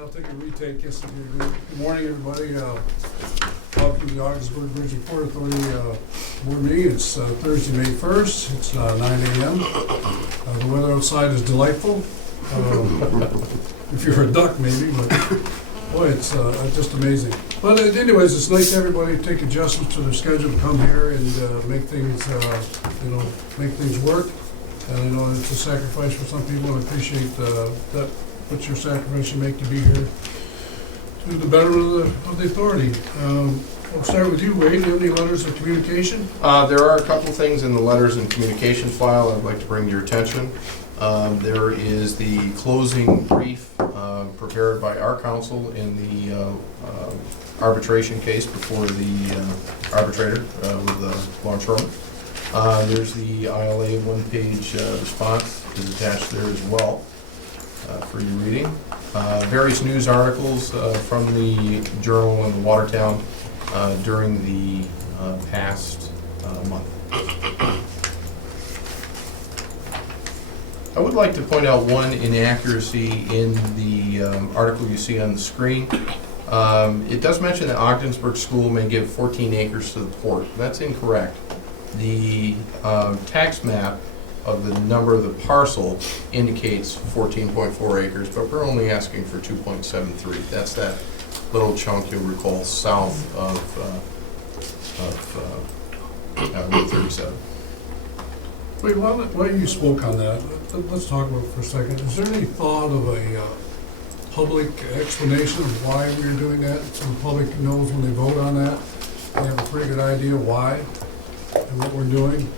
I'll take a retake. Yes, good morning, everybody. Welcome to the Ogdensburge Bridge Report Authority board meeting. It's Thursday, May 1st. It's 9 a.m. The weather outside is delightful. If you're a duck, maybe, but boy, it's just amazing. But anyways, it's nice to everybody take adjustments to their schedule to come here and make things, make things work. And I know it's a sacrifice for some people, and I appreciate that. What's your sacrifice you make to be here to the betterment of the authority. I'll start with you, Wade. Do you have any letters of communication? There are a couple things in the letters and communication file I'd like to bring to your attention. There is the closing brief prepared by our counsel in the arbitration case before the arbitrator with the longshoreman. There's the ILA one-page response is attached there as well. For your reading. Various news articles from the Journal and the Watertown during the past month. I would like to point out one inaccuracy in the article you see on the screen. It does mention that Ogdensburge School may give 14 acres to the port. That's incorrect. The tax map of the number of the parcel indicates 14.4 acres, but we're only asking for 2.73. That's that little chunk you'll recall south of Route 37. Wait, while you spoke on that, let's talk about it for a second. Is there any thought of a public explanation of why we're doing that, so the public knows when they vote on that? They have a pretty good idea why and what we're doing?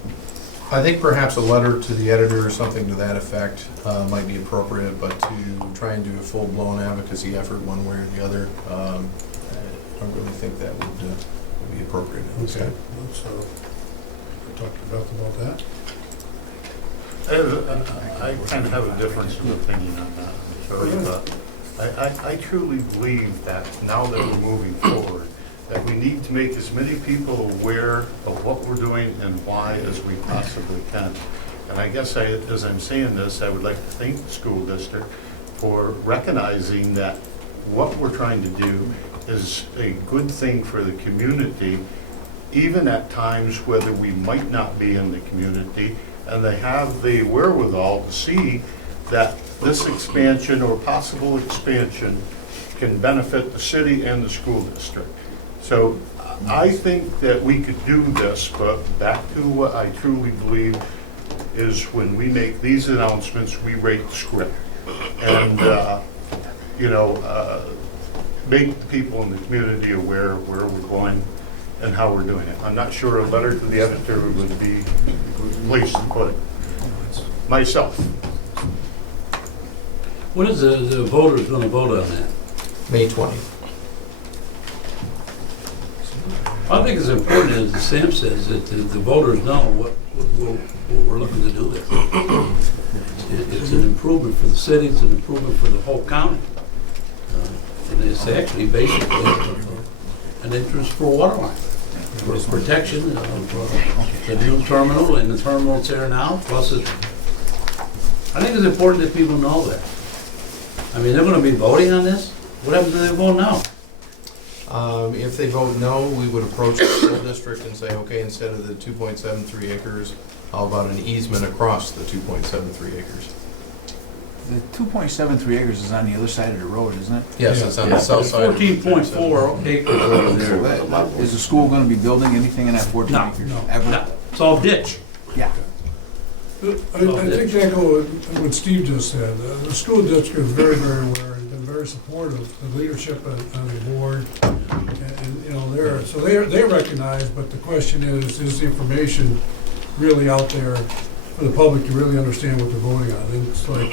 I think perhaps a letter to the editor or something to that effect might be appropriate, but to try and do a full-blown advocacy effort one way or the other, I don't really think that would be appropriate. Okay, let's talk to Beth about that. I kind of have a difference of opinion on that. So, I truly believe that now that we're moving forward, that we need to make as many people aware of what we're doing and why as we possibly can. And I guess as I'm saying this, I would like to thank the school district for recognizing that what we're trying to do is a good thing for the community, even at times whether we might not be in the community, and they have the wherewithal to see that this expansion or possible expansion can benefit the city and the school district. So I think that we could do this, but back to what I truly believe is when we make these announcements, we rate the script. And, make the people in the community aware of where we're going and how we're doing it. I'm not sure a letter to the editor would be the place to put it. Myself. When is the voters going to vote on that? May 20th. I think it's important, as Sam says, that the voters know what we're looking to do there. It's an improvement for the city, it's an improvement for the whole county. And it's actually basically an interest for Waterline, for protection of the new terminal and the terminal that's there now, plus I think it's important that people know that. I mean, they're going to be voting on this? What happens if they vote no? If they vote no, we would approach the school district and say, okay, instead of the 2.73 acres, how about an easement across the 2.73 acres? The 2.73 acres is on the other side of the road, isn't it? Yes, it's on the south side. 14.4 acres over there. Is the school going to be building anything in that 14 No, acres? no. Ever? No, it's all ditch. Yeah. I think I go with what Steve just said. The school district is very, very aware and been very supportive of the leadership on the board. And they recognize, but the question is the information really out there for the public to really understand what they're voting on? And it's like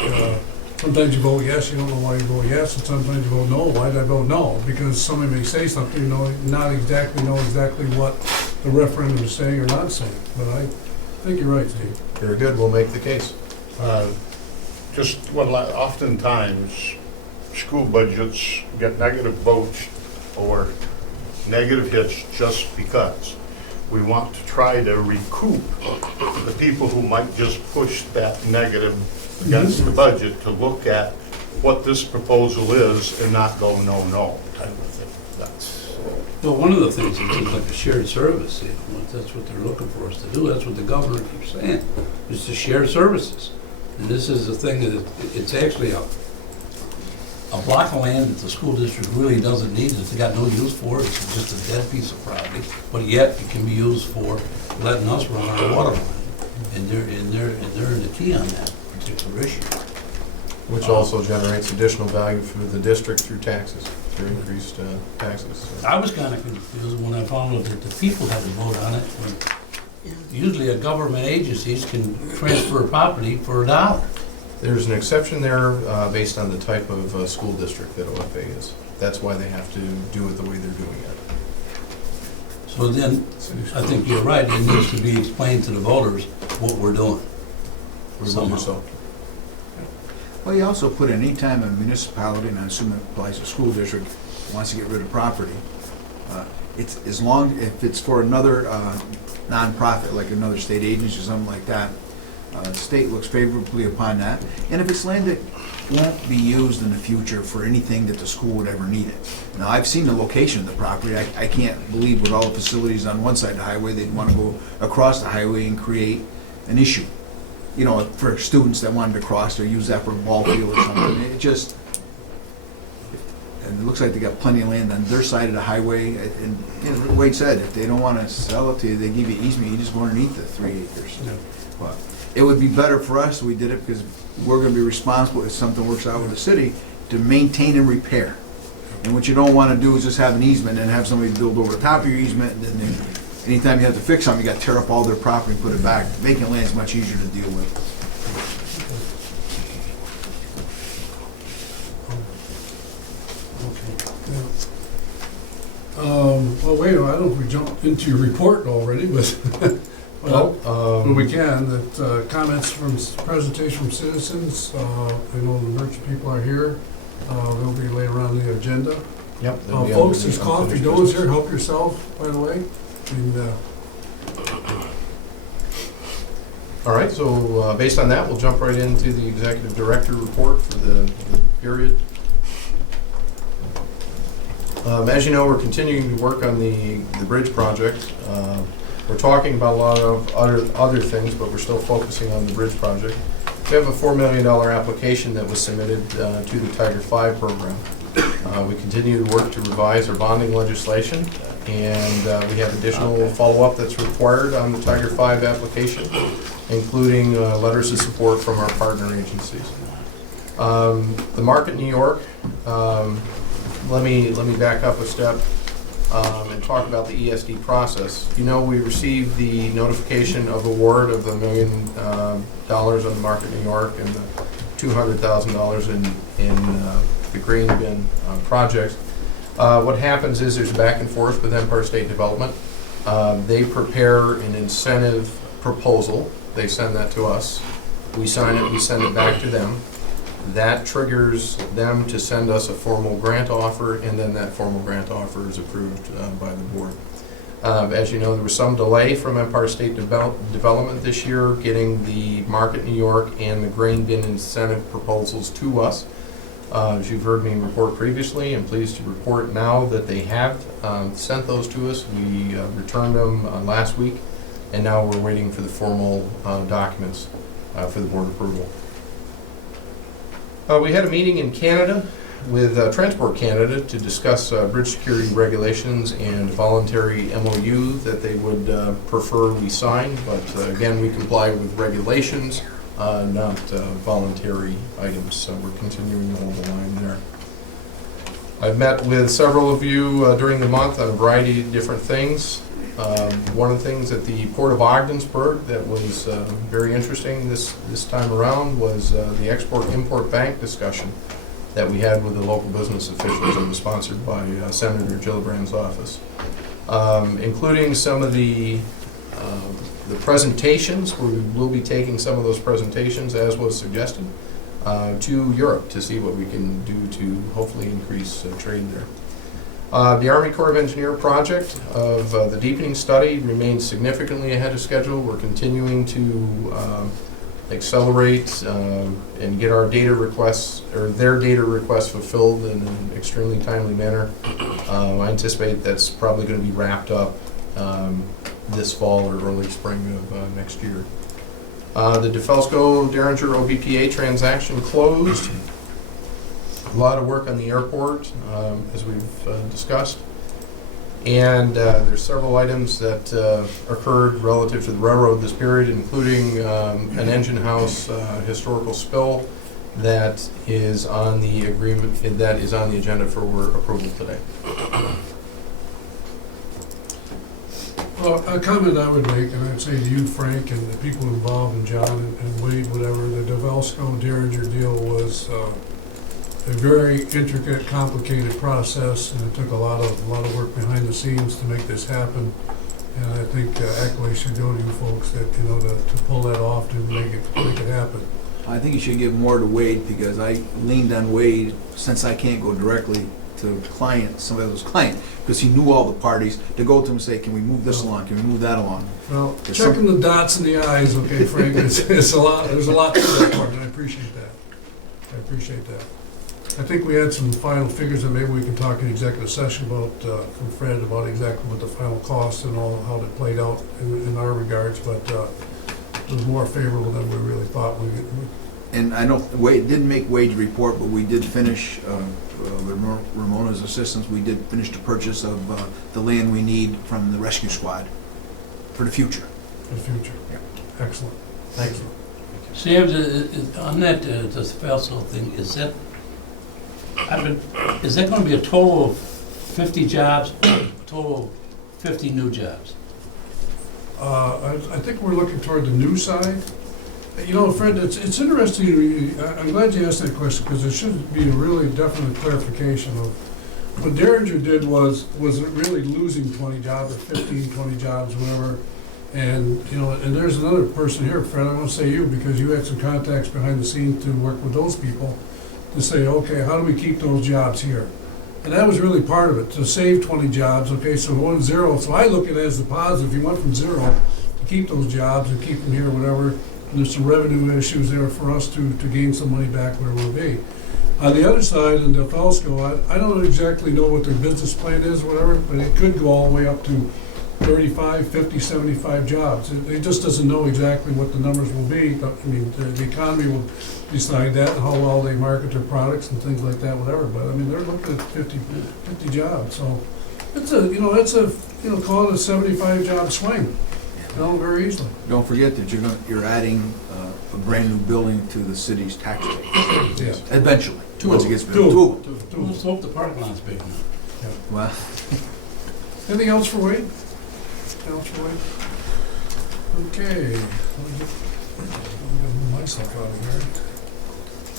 sometimes you vote yes, you don't know why you vote yes, and sometimes you vote no. Why did I vote no? Because somebody may say something, not exactly what the referendum is saying or not saying. But I think you're right, Steve. Very good, we'll make the case. Oftentimes, school budgets get negative votes or negative hits just because we want to try to recoup the people who might just push that negative against the budget to look at what this proposal is and not go no type of thing. That's, Well, one of the things is it's like a shared service, you know, that's what they're looking for us to do, that's what the governor keeps saying, is to share services. And this is the thing that it's actually a block of land that the school district really doesn't need, it's got no use for, it's just a dead piece of property, but yet it can be used for letting us run our water line. And they're the key on that particular issue. Which also generates additional value for the district through taxes, through increased taxes. So I was kind of confused when I found out that the people had to vote on it, when usually a government agencies can transfer property for $1. there's an exception there based on the type of school district that OFA is. That's why they have to do it the way they're doing it. So then, I think you're right, it needs to be explained to the voters what we're doing. Somehow. So, Well, you also put in any time a municipality, and I assume it applies to school district, wants to get rid of property, it's as long, if it's for another nonprofit, like another state agency or something like that, the state looks favorably upon that. And if it's land that won't be used in the future for anything that the school would ever need it. Now, I've seen the location of the property. I can't believe with all the facilities on one side of the highway, they'd want to go across the highway and create an issue. You know, for students that wanted to cross or use that for a ball field or something. It just, and it looks like they got plenty of land on their side of the highway. And, you know, Wade said, if they don't want to sell it to you, they give you easement, you just go underneath the 3 acres. But it would be better for us if we did it, because we're going to be responsible if something works out with the city to maintain and repair. And what you don't want to do is just have an easement and have somebody build over the top of your easement, and then anytime you have to fix something, you got to tear up all their property and put it back. Vacant land is much easier to deal with. Well, wait, I don't know if we jumped into your report already, but well, we can, that comments from, presentation from citizens, I know the merchant people are here, they'll be later on the agenda. yep. Folks, there's coffee, donuts here, help yourself, by the way. And, All right, so based on that, we'll jump right into the executive director report for the period. As you know, we're continuing to work on the bridge project. We're talking about a lot of other things, but we're still focusing on the bridge project. We have a $4 million application that was submitted to the Tiger 5 program. We continue to work to revise our bonding legislation, and we have additional follow-up that's required on the Tiger 5 application, including letters of support from our partner agencies. The Market New York, let me back up a step and talk about the ESD process. You know, we received the notification of award of the $1 million on the Market New York and the $200,000 in the grain bin project. What happens is there's back and forth with Empire State Development. They prepare an incentive proposal. They send that to us. We sign it, we send it back to them. That triggers them to send us a formal grant offer, and then that formal grant offer is approved by the board. As you know, there was some delay from Empire State Development this year getting the Market New York and the grain bin incentive proposals to us. As you've heard me report previously, I'm pleased to report now that they have sent those to us. We returned them last week, and now we're waiting for the formal documents for the board approval. We had a meeting in Canada with Transport Canada to discuss bridge security regulations and voluntary MOU that they would prefer we sign, but again, we comply with regulations, not voluntary items, so we're continuing to hold the line there. I've met with several of you during the month on a variety of different things. One of the things at the Port of Ogdensburge that was very interesting this time around was the Export-Import Bank discussion that we had with the local business officials, and was sponsored by Senator Gillibrand's office, including some of the presentations. We will be taking some of those presentations, as was suggested, to Europe to see what we can do to hopefully increase trade there. The Army Corps of Engineers project of the deepening study remains significantly ahead of schedule. We're continuing to accelerate and get our data requests, or their data requests fulfilled in an extremely timely manner. I anticipate that's probably going to be wrapped up this fall or early spring of next year. The DeFalco Derringer OBPA transaction closed. A lot of work on the airport, as we've discussed. And there's several items that occurred relative to the railroad this period, including an engine house historical spill that is on the agreement, that is on the agenda for approval today. Well, a comment I would make, and I'd say to you, Frank, and the people involved, and John and Wade, whatever, the DeValsco Derringer deal was a very intricate, complicated process, and it took a lot of work behind the scenes to make this happen. And I think accolades should go to you folks that, you know, to pull that off, to make it happen. I think you should give more to Wade, because I leaned on Wade, since I can't go directly to client, somebody else's client, because he knew all the parties, to go to him and say, can we move this along, can we move that along? Well, There's checking the dots in the I's, okay, Frank, it's a lot, there's a lot to that part, and I appreciate that. I appreciate that. I think we had some final figures that maybe we can talk in executive session about, from Fred, about exactly what the final cost and all, how that played out in our regards, but it was more favorable than we really thought we could. And I know Wade didn't make wage report, but we did finish, with Ramona's assistance, we did finish the purchase of the land we need from the rescue squad for the future. For the future. Yeah. Excellent. Thank you. Sam, on that DeFalco thing, is that going to be a total of 50 jobs, total of 50 new jobs? I think we're looking toward the new side. You know, Fred, it's interesting, I'm glad you asked that question, because there should be a really definite clarification of what Derringer did was it really losing 20 jobs or 15, 20 jobs, whatever. And, you know, and there's another person here, Fred, I want to say you, because you had some contacts behind the scenes to work with those people to say, okay, how do we keep those jobs here? And that was really part of it, to save 20 jobs, okay, so 1 0. So I look at it as the positive. You went from 0 to keep those jobs and keep them here, whatever. And there's some revenue issues there for us to gain some money back where it will be. On the other side, in DeFalco, I don't exactly know what their business plan is, whatever, but it could go all the way up to 35, 50, 75 jobs. It just doesn't know exactly what the numbers will be. I mean, the economy will decide that, and how well they market their products and things like that, whatever. But I mean, they're looking at 50 jobs. So it's call it a 75 job swing. Very easily. Don't forget that you're adding a brand new building to the city's tax base. Yeah. Eventually, once it gets built. Two. Let's hope the parking lot's big enough. Well, Anything else for Wade? Okay. Let me get myself out of here.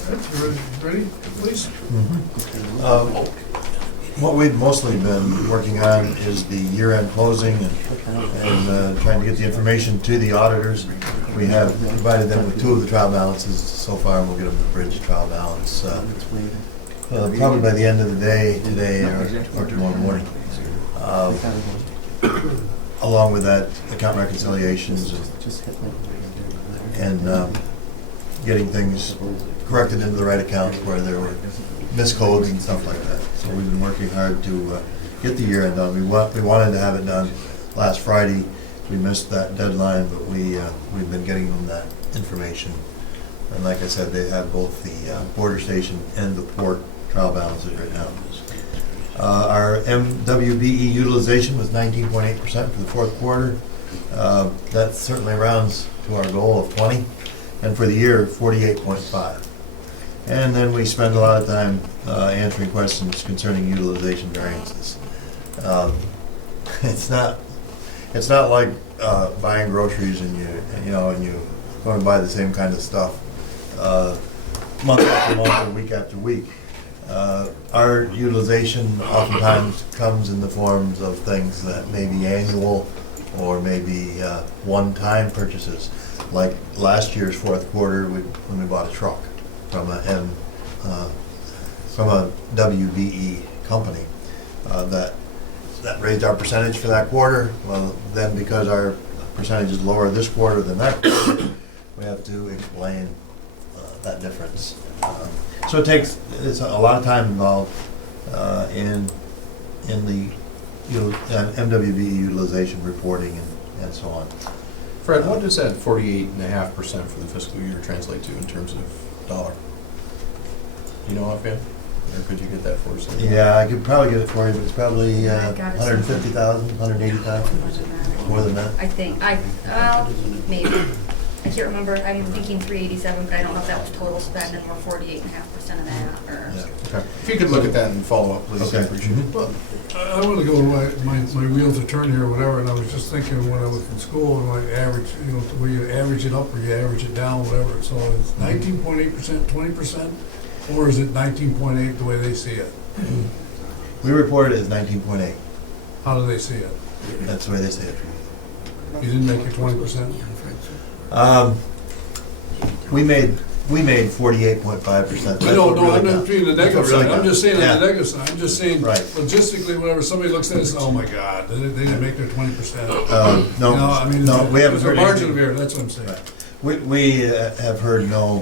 All right, you ready, please? What we've mostly been working on is the year-end closing and trying to get the information to the auditors. We have provided them with 2 of the trial balances so far, and we'll get them the bridge trial balance probably by the end of the day today or tomorrow morning. Along with that, account reconciliations and getting things corrected into the right accounts where there were miscodes and stuff like that. So we've been working hard to get the year end done. We wanted to have it done last Friday. We missed that deadline, but we've been getting them that information. And like I said, they have both the border station and the port trial balances right now. Our MWBE utilization was 19.8% for the fourth quarter. That certainly rounds to our goal of 20. And for the year, 48.5. And then we spend a lot of time answering questions concerning utilization variances. It's not like buying groceries and you go and buy the same kind of stuff month after month or week after week. Our utilization oftentimes comes in the forms of things that may be annual or maybe one-time purchases. Like last year's fourth quarter when we bought a truck from a WBE company that raised our percentage for that quarter. Well, then because our percentage is lower this quarter than that quarter, we have to explain that difference. So it's a lot of time involved in the MWB utilization reporting and so on. Fred, what does that 48.5% for the fiscal year translate to in terms of dollar? You know offhand? Or could you get that for us? Yeah, I could probably get it for you, but it's probably I got it. 150,000, 180,000, more than that. I think, maybe. I can't remember, I'm thinking 387, but I don't know if that was total spend and we're 48.5% of that, or. Yeah. Okay. If you could look at that and follow up, please, I Okay. appreciate it. Well, I want to go to my wheels are turning here or whatever, and I was just thinking when I was in school, and like average, where you average it up or you average it down, whatever, so it's 19.8%, 20%, or is it 19.8 the way they see it? We reported it as 19.8. How do they see it? That's the way they say it. You didn't make it 20%? We made 48.5%. No, I'm not being the negative side, I'm just saying on Yeah. the negative side, I'm just saying Right. logistically, whenever somebody looks at it and says, oh my God, they didn't make their 20%. No, no, we haven't There's a heard margin anything. of error, that's what I'm saying. Right. We have heard Yeah.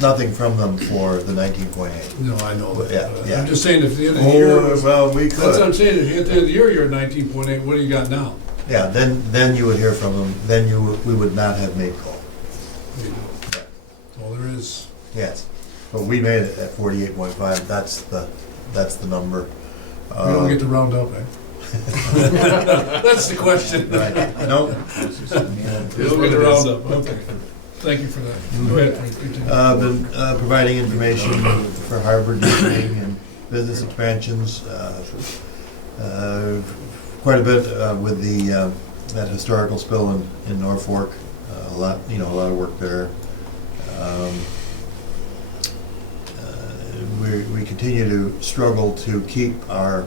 nothing from them for the 19.8. No, I know that. Yeah, yeah. I'm just saying, if the end of the year, Oh, well, we that's what I'm could. saying, if at the end of the year, you're at 19.8, what do you got now? Yeah, then you would hear from them, then we would not have made call. Well, there is, Yes, but we made it at 48.5, that's the number. we don't get to round up, eh? That's the question. Right, no. We don't get to round up, okay. Thank you for that. Go ahead, Frank, continue. Been providing information for harbor deepening and business expansions, quite a bit with that historical spill in Norfolk, a lot of work there. We continue to struggle to keep our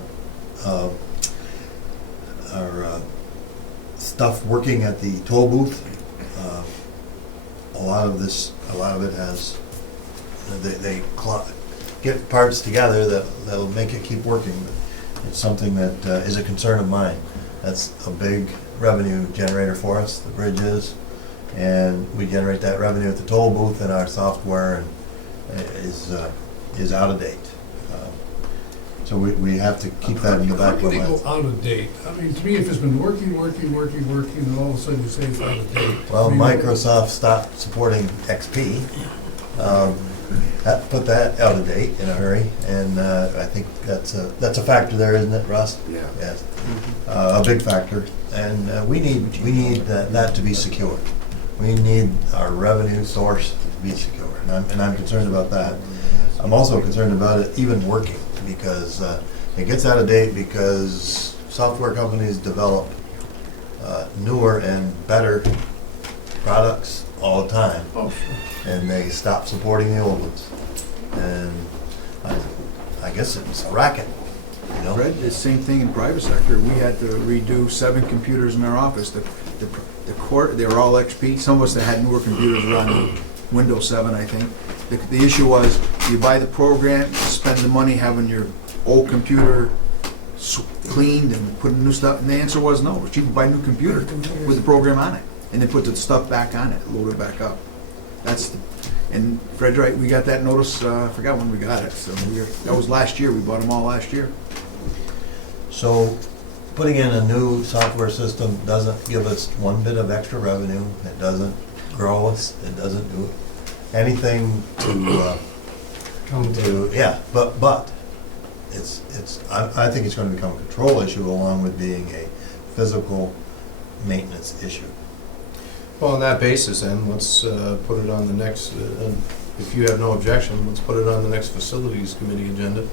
stuff working at the toll booth. A lot of it has, they get parts together that'll make it keep working. But it's something that is a concern of mine. That's a big revenue generator for us, the bridge is. And we generate that revenue at the toll booth, and our software is out of date. So we have to keep that in the back of How our can they minds. go out of date? I mean, to me, if it's been working, and all of a sudden you say it's out of date. Well, I mean, Microsoft stopped supporting XP. That put that out of date in a hurry, and I think that's a factor there, isn't it, Russ? Yeah. Yes, a big factor, and we need that to be secure. We need our revenue source to be secure, and I'm concerned about that. I'm also concerned about it even working, because it gets out of date because software companies develop newer and better products all the time, Oh, sure. and they stop supporting the old ones. And I guess it's a racket, you know? Fred, the same thing in private sector. We had to redo 7 computers in our office. The court, they were all XP. Some of us that had newer computers were on Windows 7, I think. The issue was, you buy the program, you spend the money having your old computer cleaned and put new stuff, and the answer was no. It's cheaper to buy a new computer with the program on it, and then put the stuff back on it, load it back up. And Fred's right, we got that notice, I forgot when we got it, so that was last year, we bought them all last year. So putting in a new software system doesn't give us one bit of extra revenue. It doesn't grow us. It doesn't do anything to yeah. But I think it's going to become a control issue along with being a physical maintenance issue. Well, on that basis, then, let's put it on the next, if you have no objection, let's put it on the next facilities committee agenda,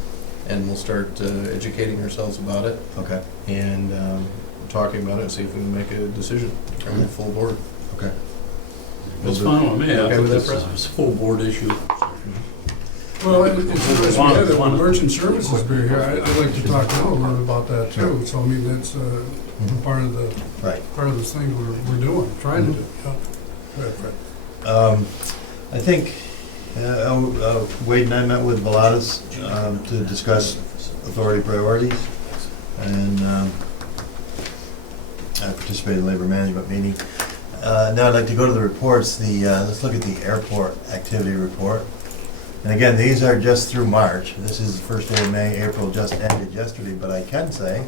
and we'll start educating ourselves about it Okay. and talking about it and see if we can make a decision from the full board. Okay. It's fine with me, I Okay think with that's this? a full board issue. Well, it's interesting, we have that merchant services beer here, I'd like to talk to them a little bit about that too, so I mean, that's part of the, Right. part of this thing we're doing, trying to do. Yeah. Go ahead, Fred. I think Wade and I met with Veladas to discuss authority priorities, and I participated in the labor management meeting. Now I'd like to go to the reports. Let's look at the airport activity report. And again, these are just through March. This is the first day of May. April just ended yesterday, but I can say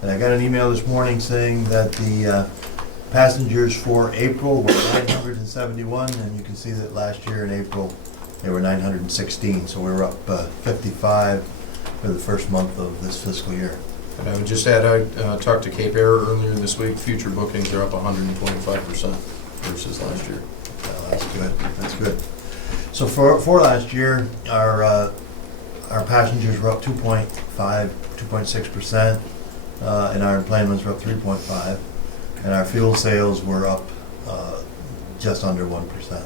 that I got an email this morning saying that the passengers for April were 971, and you can see that last year in April they were 916, so we were up 55 for the first month of this fiscal year. And I would just add, I talked to Cape Air earlier this week. Future bookings are up 125% versus last year. Well, that's good. That's good. So for last year, our passengers were up 2.6%, and our enplanements were up 3.5%, and our fuel sales were up just under 1%.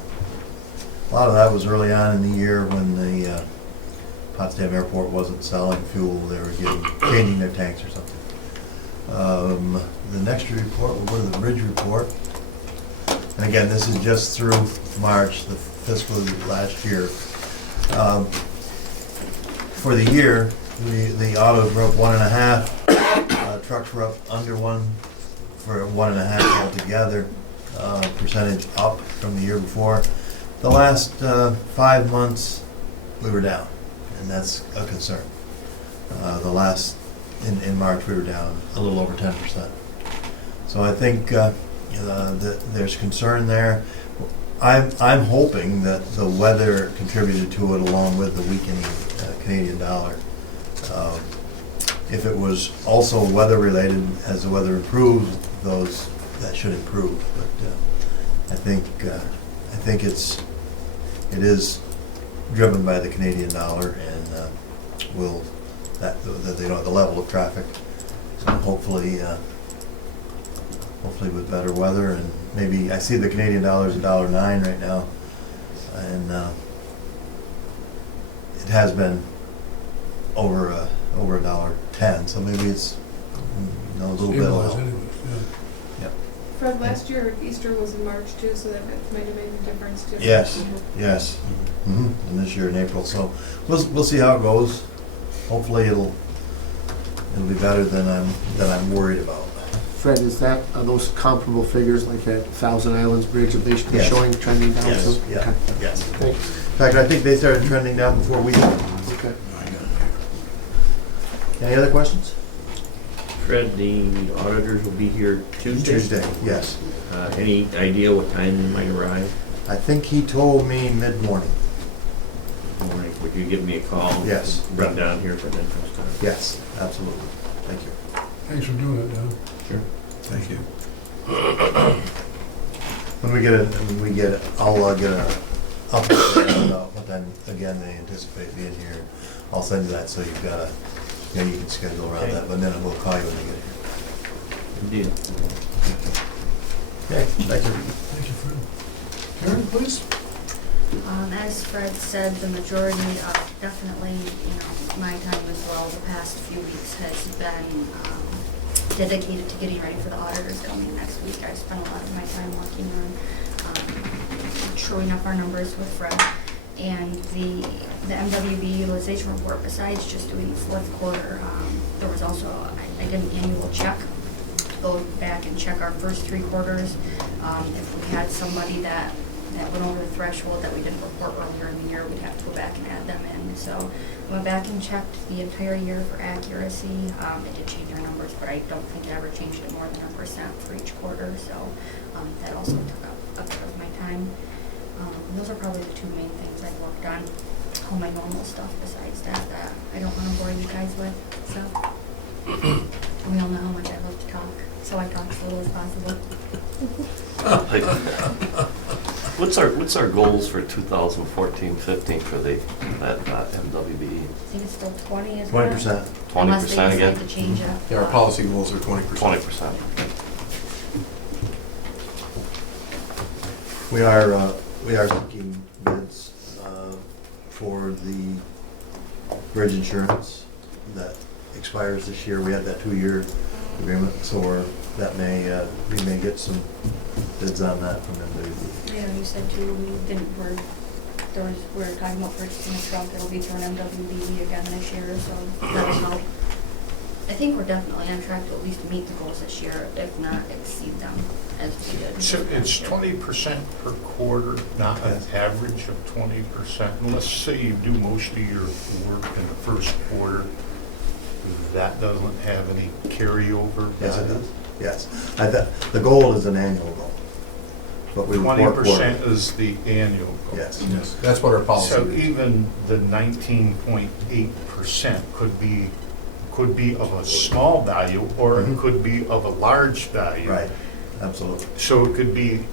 A lot of that was early on in the year when the Potsdam Airport wasn't selling fuel; they were changing their tanks or something. The next report, we'll go to the bridge report, and again, this is just through March, the fiscal last year. For the year, the autos were up 1.5, trucks were up under 1 for 1.5 altogether, percentage up from the year before. The last 5 months, we were down, and that's a concern. In March, we were down a little over 10%. So I think that there's concern there. I'm hoping that the weather contributed to it along with the weakening Canadian dollar. If it was also weather related, as the weather improves, that should improve. But I think it is driven by the Canadian dollar, and the level of traffic. So hopefully with better weather, and maybe I see the Canadian dollar is $1.09 right now, and it has been over $1.10. So maybe it's a little bit Stabilized low. anyways, Fred, last year Easter was in March too, so that might have made a difference too. Yes, yes. And this year in April, so we'll see how it goes. Hopefully it'll be better than I'm worried about. Fred, are those comparable figures like at Thousand Islands Bridge that they should be Yes. showing trending down? Yes, So- yeah, Okay. yes. Thanks. In fact, I think they started trending down before we did. Okay. Any other questions? Fred, the auditors will be here Tuesday? Tuesday, yes. Any idea what time they might arrive? I think he told me mid-morning. Morning. Would you give me a call? Yes. Bring down here for the next time? Yes, absolutely. Thank you. Thanks for doing it, Dan. Sure. Thank you. When we get it, I'll get a update about what time, again, they anticipate being here. I'll send you that, so you've got you can schedule around Okay. that, but then we'll call you when they get here. Good deal. Okay, thank you. Thank you, Fred. Karen, please. As Fred said, the majority of definitely, my time as well, the past few weeks has been dedicated to getting ready for the auditors coming next week. I spent a lot of my time working on truing up our numbers with Fred. And the MWB utilization report, besides just doing the fourth quarter, there was also, I did an annual check, go back and check our first 3 quarters. If we had somebody that went over the threshold that we didn't report earlier in the year, we'd have to go back and add them in. So I went back and checked the entire year for accuracy. It did change our numbers, but I don't think it ever changed it more than 1% for each quarter. So that also took up a bit of my time. Those are probably the 2 main things I've worked on. All my normal stuff besides that I don't want to bore you guys with. So we all know how much I love to talk, so I talk as little as possible. What's our goals for 2014-15 for that MWBE? I think it's still 20, isn't it? 20%. 20% Unless they again? decide to change it. Yeah, our policy goals are 20%. 20%. We are seeking bids for the bridge insurance that expires this year. We had that 2-year agreement, so we may get some bids on that from MWB. Yeah, you said too, we were talking about purchasing a truck, it'll be through an MWBE again this year, so that'll help. I think we're definitely on track to at least meet the goals this year, if not exceed them as we did. So last it's year. 20% per quarter, not an average of 20%. And let's say you do most of your work in the first quarter, that doesn't have any carryover? Yes, it does. Yes. The goal is an annual goal. But we report 20% quarterly. is the annual goal. Yes. Yes, that's what our policy So is. even the 19.8% could be of a small value, or it Mhm. could be of a large value. Right, absolutely. So it could be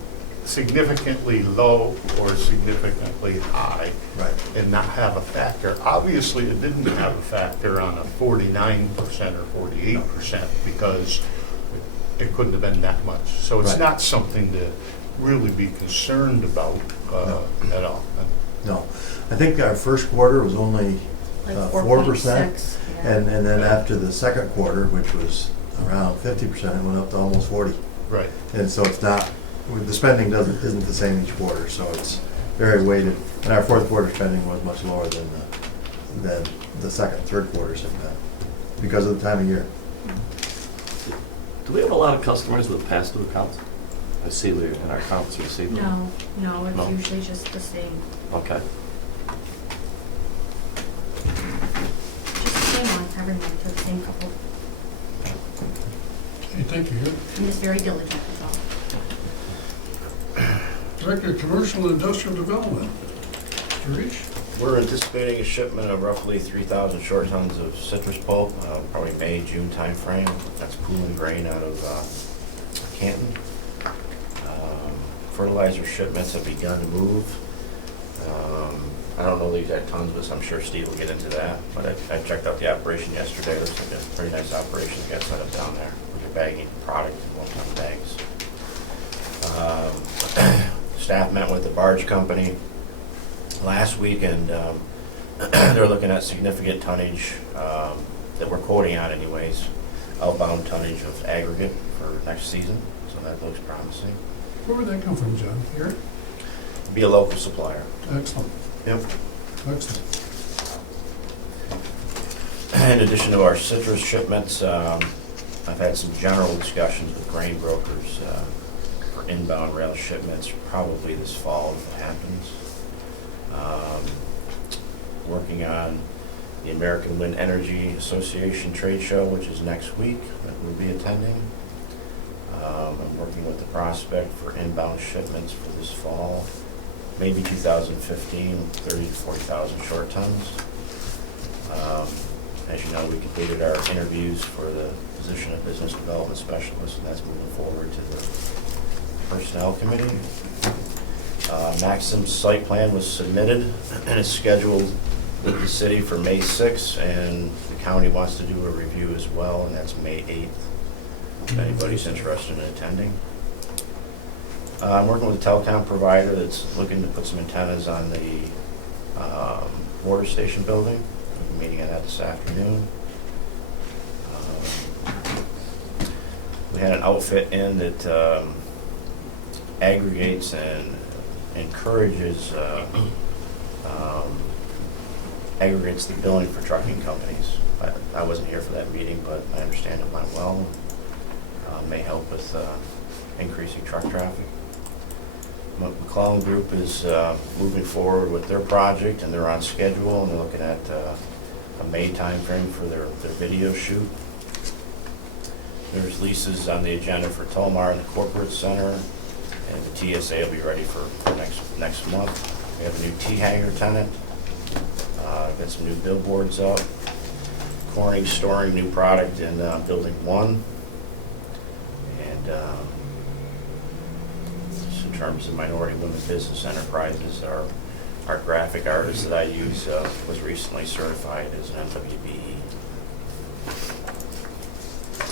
significantly low or significantly high Right. and not have a factor. Obviously, it didn't have a factor on a 49% or 48% because it couldn't have been that much. So it's Right. not something to really be concerned about No. at all. No, I think our first quarter was only Like 4%. 4.6, yeah. And then after the second quarter, which was around 50%, it went up to almost 40. Right. And so it's not, the spending isn't the same each quarter, so it's very weighted. And our fourth quarter spending was much lower than the second, third quarters have been, because of the time of year. Do we have a lot of customers with pass-through accounts? I see we in our accounts, you see them. No, it's No? usually just the same, Okay. just the same one every month, or the same couple. Okay, thank you. I'm just very diligent, that's all. Director of Commercial and Industrial Development. Mr. Reach? We're anticipating a shipment of roughly 3,000 short tons of citrus pulp, probably May, June timeframe. That's Pool and Grain out of Canton. Fertilizer shipments have begun to move. I don't know the exact tons, but I'm sure Steve will get into that. But I checked out the operation yesterday. It looks like a pretty nice operation they got set up down there. They're bagging product in one-ton bags. Staff met with the barge company last week, and they're looking at significant tonnage that we're quoting on anyways, outbound tonnage of aggregate for next season, so that looks promising. Where would that come from, John? Here? Be a local supplier. Excellent, Yep. excellent. In addition to our citrus shipments, I've had some general discussions with grain brokers for inbound rail shipments, probably this fall if it happens. Working on the American Wind Energy Association trade show, which is next week, that we'll be attending. I'm working with the prospect for inbound shipments for this fall, maybe 2015, 30 to 40,000 short tons. As you know, we completed our interviews for the position of business development specialist, and that's moving forward to the personnel committee. Maxim's site plan was submitted and is scheduled with the city for May 6th, and the county wants to do a review as well, and that's May 8th. If anybody's interested in attending. I'm working with a telecom provider that's looking to put some antennas on the water station building. We'll be meeting on that this afternoon. We had an outfit in that aggregates and encourages aggregates the billing for trucking companies. I wasn't here for that meeting, but I understand it went well. May help with increasing truck traffic. McClellan Group is moving forward with their project, and they're on schedule, and they're looking at a May timeframe for their video shoot. There's leases on the agenda for Tulmar and the Corporate Center, and the TSA will be ready for next month. We have a new T-hanger tenant. Got some new billboards up. Corning storing new product in Building 1. And just in terms of minority women business enterprises, our graphic artist that I use was recently certified as an MWBE.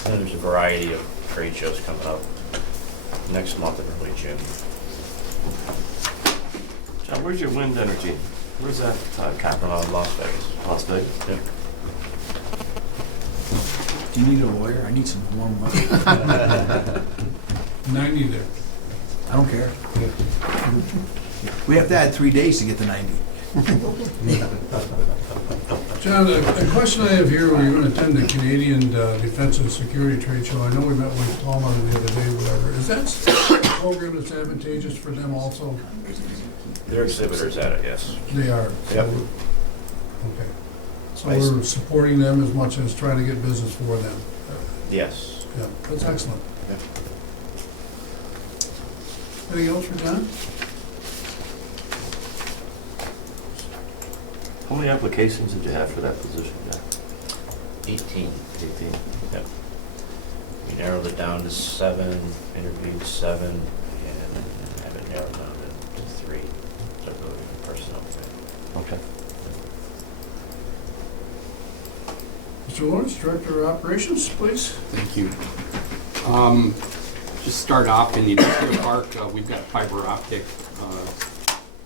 And there's a variety of trade shows coming up next month in early June. John, where's your wind energy? Where's that conference? Las Vegas. Las Vegas? Yep. Do you need a lawyer? I need some warm water. 90 there. I don't care. We have to add 3 days to get to 90. John, a question I have here, we're going to attend the Canadian Defense and Security Trade Show. I know we met with Palmer the other day, whatever. Is that a program that's advantageous for them also? They're exhibitors at it, yes. They are? Yep. Okay. So we're supporting them as much as trying to get business for them? Yes. Yeah, that's excellent. Yeah. Anything else for John? How many applications did you have for that position, Jack? 18. 18. Yep. We narrowed it down to 7, interviewed 7, and have it narrowed down to 3. So really the personnel thing. Okay. Mr. Lawrence, Director of Operations, please. Thank you. Just start off in the industrial park, we've got fiber optic,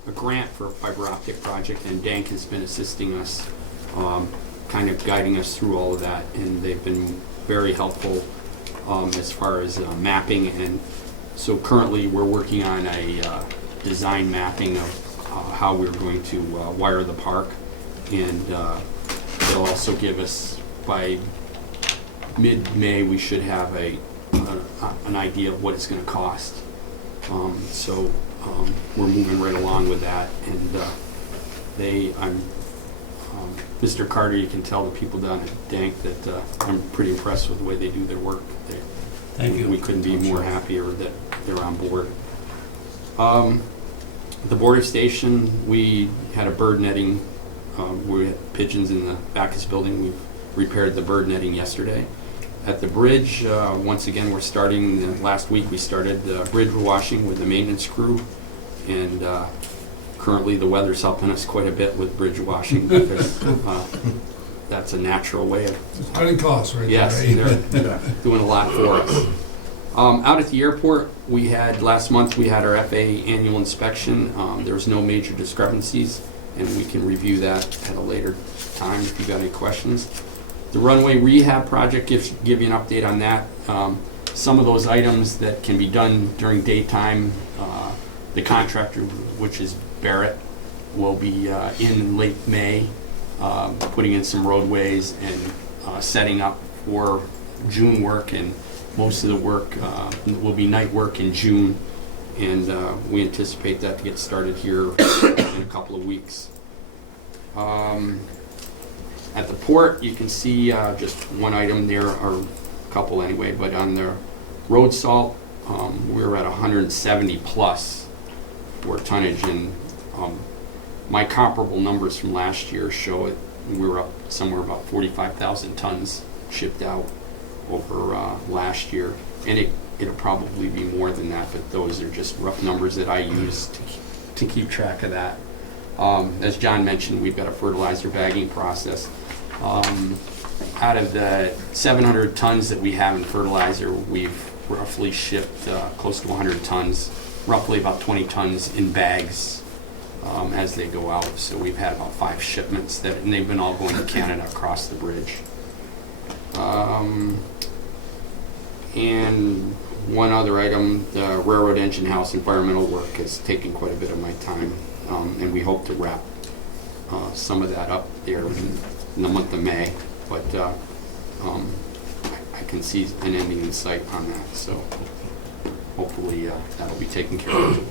a grant for a fiber optic project, and Dank has been assisting us, kind of guiding us through all of that, and they've been very helpful as far as mapping. And so currently we're working on a design mapping of how we're going to wire the park, and they'll also give us, by mid-May, we should have an idea of what it's going to cost. So we're moving right along with that, and Mr. Carter, you can tell the people down at Dank that I'm pretty impressed with the way they do their work. Thank you. We couldn't be more happier that they're on board. The border station, we had a bird netting. We had pigeons in the Bacchus building. We repaired the bird netting yesterday. At the bridge, once again, we're starting, last week we started bridge washing with the maintenance crew, and currently the weather's helping us quite a bit with bridge washing, because that's a natural way of... It's cutting costs right yes, there, right? they're doing a lot for us. Out at the airport, last month we had our FAA annual inspection. There was no major discrepancies, and we can review that at a later time if you've got any questions. The runway rehab project, give you an update on that. Some of those items that can be done during daytime, the contractor, which is Barrett, will be in late May, putting in some roadways and setting up for June work, and most of the work will be night work in June, and we anticipate that to get started here in a couple of weeks. At the port, you can see just one item there, or a couple anyway, but on the road salt, we're at 170 plus for tonnage, and my comparable numbers from last year show it. We were up somewhere about 45,000 tons shipped out over last year, and it'll probably be more than that, but those are just rough numbers that I use to keep track of that. As John mentioned, we've got a fertilizer bagging process. Out of the 700 tons that we have in fertilizer, we've roughly shipped close to 100 tons, roughly about 20 tons in bags as they go out. So we've had about 5 shipments, and they've been all going to Canada across the bridge. And one other item, the railroad engine house environmental work has taken quite a bit of my time, and we hope to wrap some of that up there in the month of May, but I can see an ending in sight on that, so hopefully that'll be taken care of.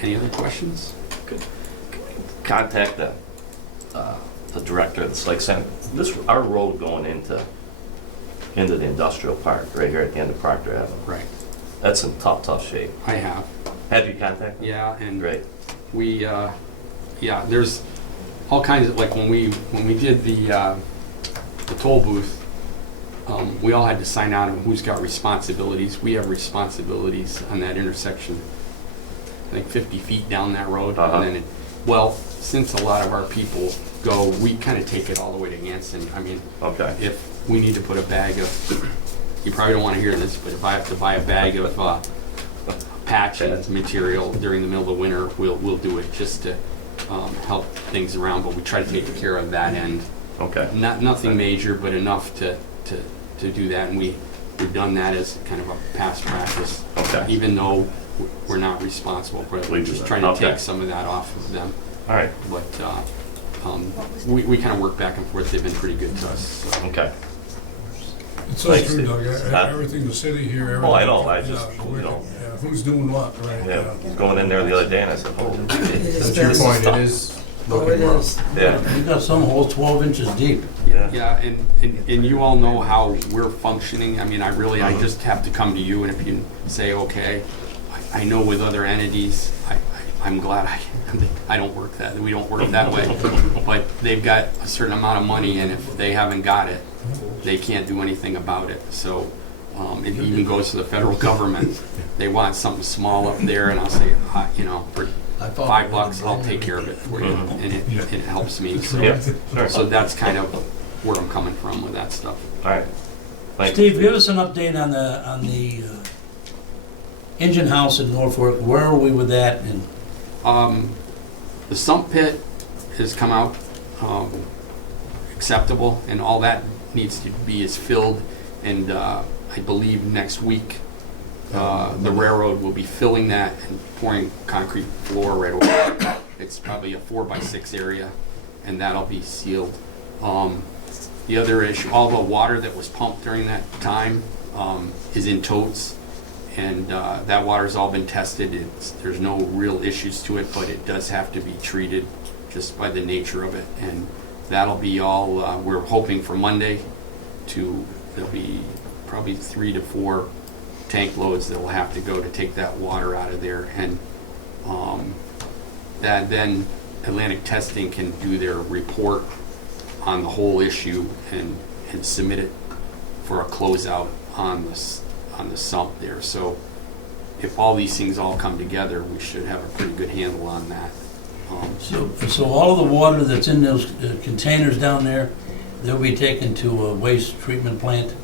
Any other questions? Can we contact the director of the Lake Center? Our road going into the industrial park right here at the end of Proctor Avenue. Right. That's in tough shape. I have. Have you contacted them? Yeah, and Great. we, there's all kinds of, like when we did the toll booth, we all had to sign out on who's got responsibilities. We have responsibilities on that intersection, I think 50 feet down that road. Uh-huh. And then since a lot of our people go, we kind of take it all the way to Anson. I mean, Okay. if we need to put a bag of, you probably don't want to hear this, but if I have to buy a bag of patching material during the middle of the winter, we'll do it just to help things around. But we try to take care of that end. Okay. Nothing major, but enough to do that, and we've done that as kind of a past practice. Okay. Even though we're not responsible for it, we're just trying to Okay. take some of that off of them. All right. But we kind of work back and forth. They've been pretty good to us. So. Okay. It's so Thanks, true, Steve. Doug. Huh? Everything, the city here, everything. Oh, I know, I just, you know. Yeah, who's doing what, right? Yeah, I was going in there the other day and I said, oh. So to your point, it is looking rough. Yeah, We got some holes 12 inches deep. yeah. Yeah, and you all know how we're functioning. I mean, I just have to come to you, and if you say, okay, I know with other entities, I'm glad I don't work that, we don't work that way. But they've got a certain amount of money, and if they haven't got it, they can't do anything about it. So it even goes to the federal government. They want something small up there, and I'll say, you know, for $5, I'll take care of it for you, and it helps me. So, Yeah, sure. so that's kind of where I'm coming from with that stuff. All right. Thanks. Steve, give us an update on the engine house in Norfolk. Where are we with that? And The sump pit has come out acceptable, and all that needs to be is filled, and I believe next week the railroad will be filling that and pouring concrete floor right over it. It's probably a 4x6 area, and that'll be sealed. The other issue, all the water that was pumped during that time is in totes, and that water's all been tested. There's no real issues to it, but it does have to be treated just by the nature of it, and that'll be all, we're hoping for Monday there'll be probably 3 to 4 tank loads that will have to go to take that water out of there, and that then Atlantic Testing can do their report on the whole issue and submit it for a closeout on the sump there. So if all these things all come together, we should have a pretty good handle on that. so all of the water that's in those containers down there, they'll be taken to a waste treatment plant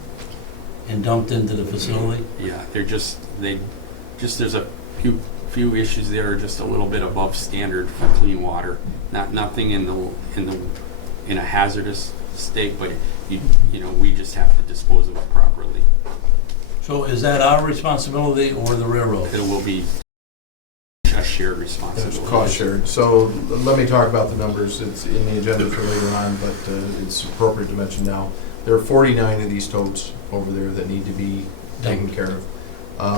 and dumped into the facility? Yeah, there's a few issues there are just a little bit above standard for clean water. Nothing in a hazardous state, but you know, we just have to dispose of it properly. So is that our responsibility or the railroad? It will be a shared responsibility. It's cost shared. So let me talk about the numbers. It's in the agenda for later on, but it's appropriate to mention now. There are 49 of these totes over there that need to be taken care of.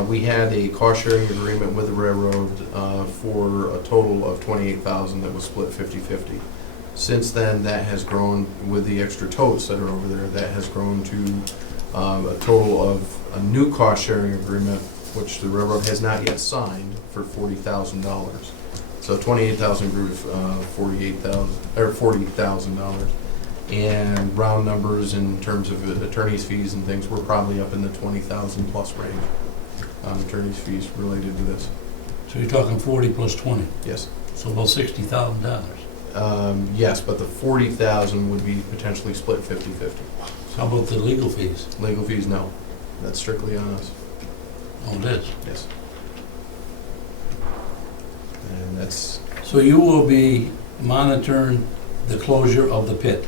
We had a cost sharing agreement with the railroad for a total of $28,000 that was split 50-50. Since then, that has grown with the extra totes that are over there. That has grown to a total of a new cost sharing agreement, which the railroad has not yet signed, for $40,000. So 28,000 grew to $40,000. And round numbers in terms of attorney's fees and things, we're probably up in the 20,000 plus range on attorney's fees related to this. So you're talking 40 plus 20, Yes. so about $60,000. Yes, but the 40,000 would be potentially split 50-50. How about the legal fees? Legal fees, no. That's strictly on us. Oh, it is. Yes. And that's, So you will be monitoring the closure of the pit?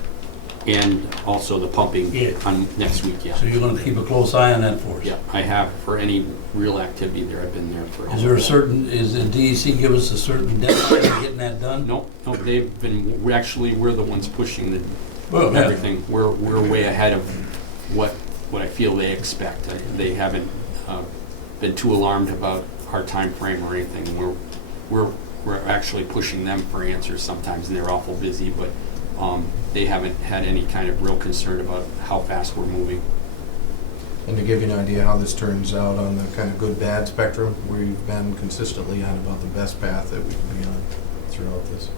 And also the pumping Yeah. on next week, yeah. So you're gonna keep a close eye on that for us? Yeah, I have for any real activity there. I've been there for. Is there a certain, is the DEC give us a certain deadline for getting that done? Nope, they've been, we're the ones pushing Well, yeah. everything. We're way ahead of what I feel they expect. They haven't been too alarmed about our time frame or anything. We're actually pushing them for answers sometimes, and they're awful busy, but they haven't had any kind of real concern about how fast we're moving. and to give you an idea how this turns out on the kind of good bad spectrum, we've been consistently on about the best path that we can be on throughout this.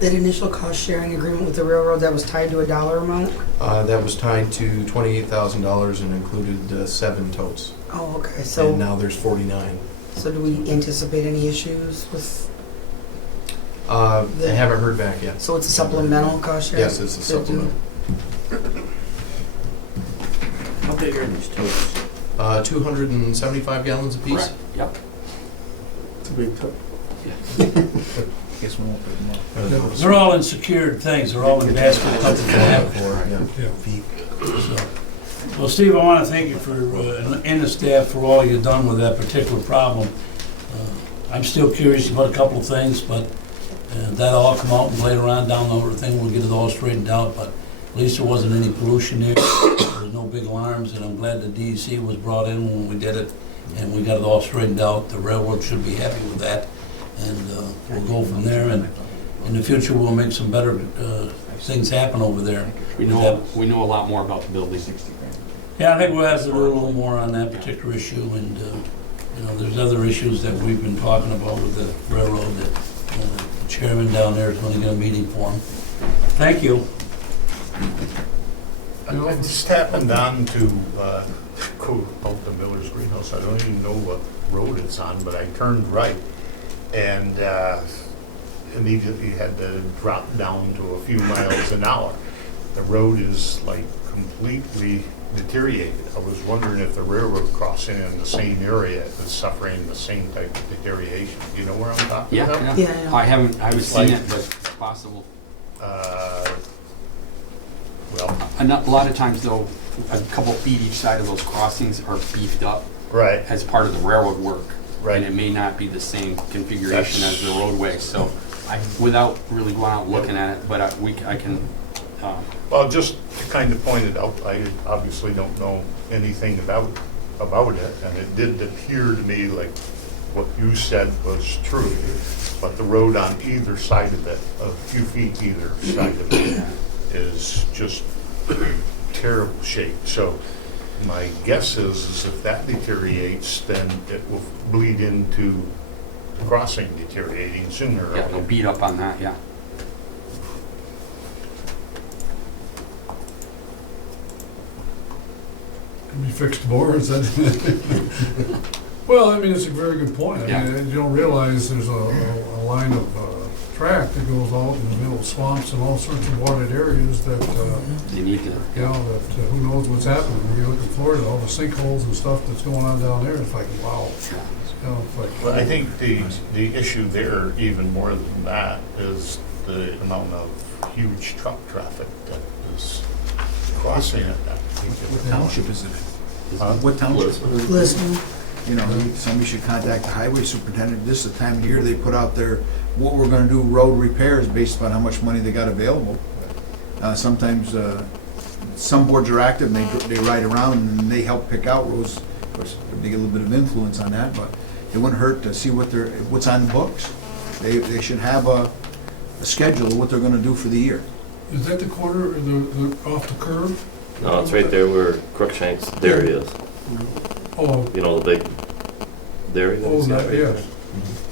That initial cost sharing agreement with the railroad, that was tied to a dollar amount? That was tied to $28,000 and included 7 totes. Oh, okay, And so, now there's 49. so do we anticipate any issues with, I haven't heard back yet. so it's a supplemental cost sharing? Yes, it's a supplement. How big are these totes? 275 gallons apiece. Correct, yep. It's a big tote. Guess we won't put them up. They're all in secured things, they're all in baskets. Yeah. Well, Steve, I want to thank you for, and the staff for all you've done with that particular problem. I'm still curious about a couple of things, but And that'll all come out and later on down the road thing, we'll get it all straightened out, but at least there wasn't any pollution there. There was no big alarms, and I'm glad the DEC was brought in when we did it, and we got it all straightened out. The railroad should be happy with that, and we'll go from there, and in the future, we'll make some better things happen over there. We know a lot more about the building. Yeah, I think we'll have to do a little more on that particular issue, and, you know, there's other issues that we've been talking about with the railroad that the chairman down there is going to get a meeting for him. Thank you. I just happened on to go out to Miller's Greenhouse. I don't even know what road it's on, but I turned right and immediately had to drop down to a few miles an hour. The road is like completely deteriorated. I was wondering if the railroad crossing in the same area is suffering the same type of deterioration. Do you know where I'm talking about? Yeah. I haven't seen it, but it's possible. Well, A lot of times though, a couple feet each side of those crossings are beefed up right. as part of the railroad work. Right. And it may not be the same configuration as the roadway, so without really going out looking at it, but I can. Well, just to kind of point it out, I obviously don't know anything about it, and it did appear to me like what you said was true, but the road on either side of it, a few feet either side of it, is just terrible shape. So my guess is if that deteriorates, then it will bleed into the crossing deteriorating sooner or Yeah, later. they'll beat up on that, yeah. Can be fixed more, is that? Well, I mean, it's a very good point. I mean, you don't realize there's a line of track that goes out in the middle of swamps and all sorts of watered areas that, They need to. you know, that who knows what's happening. When you look at Florida, all the sinkholes and stuff that's going on down there, it's like, wow. You know, it's like, Well, I think the issue there, even more than that, is the amount of huge truck traffic that is crossing at that particular What township is it in? Huh? What township? Listening. You know, somebody should contact the highway superintendent. This is the time of year they put out their, what we're gonna do road repairs based upon how much money they got available. Sometimes, some boards are active and they ride around and they help pick out roads. Of course, they get a little bit of influence on that, but it wouldn't hurt to see what's on the books. They should have a schedule of what they're gonna do for the year. is that the corner, or the off the curve? No, it's right there where Crookshank's dairy is. Oh, You know, the big dairy? that oh, is that, right yes.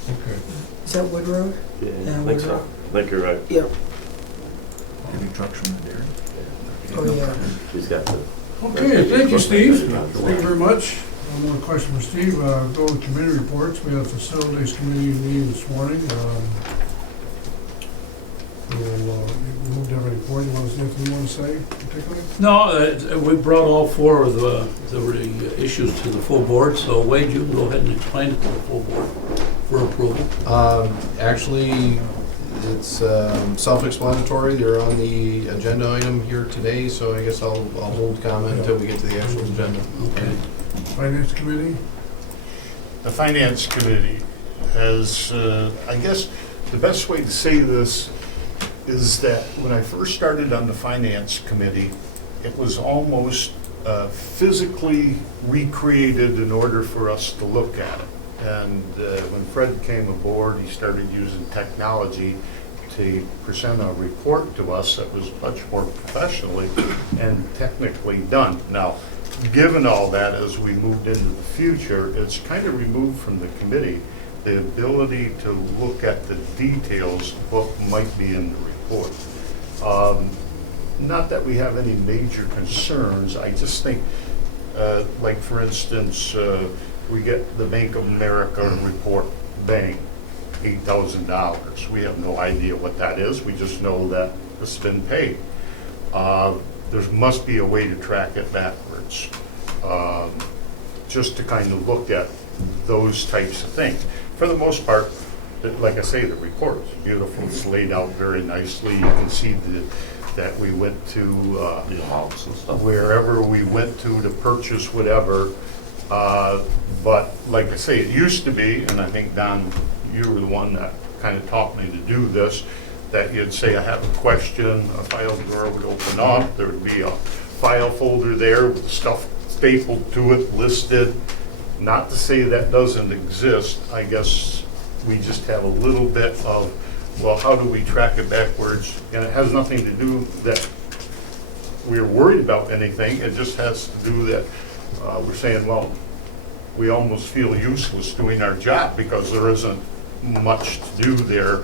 there? Okay. Is that Wood Road? Yeah, Yeah, I think Wood so. Road. I think you're right. Yep. Heavy trucks from the dairy. Oh, yeah. He's got the. Okay, thank you, Steve. Thank you very much. One more question for Steve. Go to committee reports. We had a facilities committee meeting this morning. We moved everything forward. You want to say anything you want to say particularly? No, we brought all four of the issues to the full board, so Wade, you can go ahead and explain it to the full board for approval. Actually, it's self-explanatory. They're on the agenda item here today, so I guess I'll hold comment until we get to the actual agenda. Okay. Finance committee? The Finance Committee has, I guess, the best way to say this is that when I first started on the Finance Committee, it was almost physically recreated in order for us to look at it. And when Fred came aboard, he started using technology to present a report to us that was much more professionally and technically done. Now, given all that, as we moved into the future, it's kind of removed from the committee the ability to look at the details of what might be in the report. Not that we have any major concerns, I just think, like for instance, we get the Bank of America report, bang, $8,000. We have no idea what that is, we just know that it's been paid. There must be a way to track it backwards, just to kind of look at those types of things. For the most part, like I say, the report is beautiful. It's laid out very nicely. You can see that we went to The house and stuff. wherever we went to purchase whatever. But like I say, it used to be, and I think, Don, you were the one that kind of taught me to do this, that you'd say, I have a question, a file drawer would open up, there would be a file folder there with stuff stapled to it, listed. Not to say that doesn't exist, I guess we just have a little bit of, well, how do we track it backwards? And it has nothing to do that we're worried about anything, it just has to do that we're saying, well, we almost feel useless doing our job because there isn't much to do there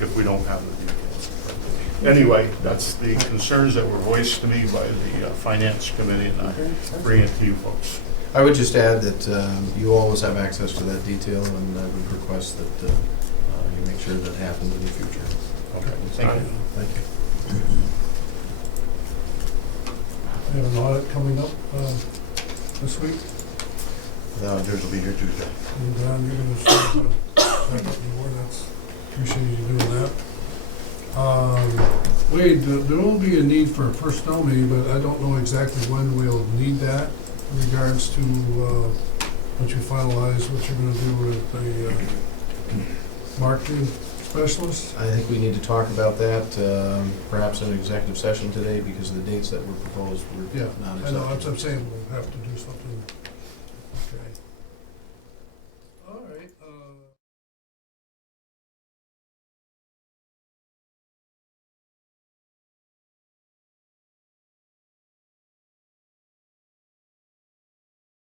if we don't have the details. Anyway, that's the concerns that were voiced to me by the Finance Committee, and I bring it to you folks. I would just add that you always have access to that detail, and I would request that you make sure that happens in the future. Okay, thank you. Thank you. We have an audit coming up this week, The auditors will be here Tuesday. and you're gonna show that up more, that's, appreciate you doing that. Wade, there will be a need for a personnel meeting, but I don't know exactly when we'll need that in regards to, once you finalize what you're gonna do with the marketing specialist. I think we need to talk about that, perhaps in an executive session today, because the dates that were proposed were Yeah, not I know, acceptable. I'm saying we'll have to do something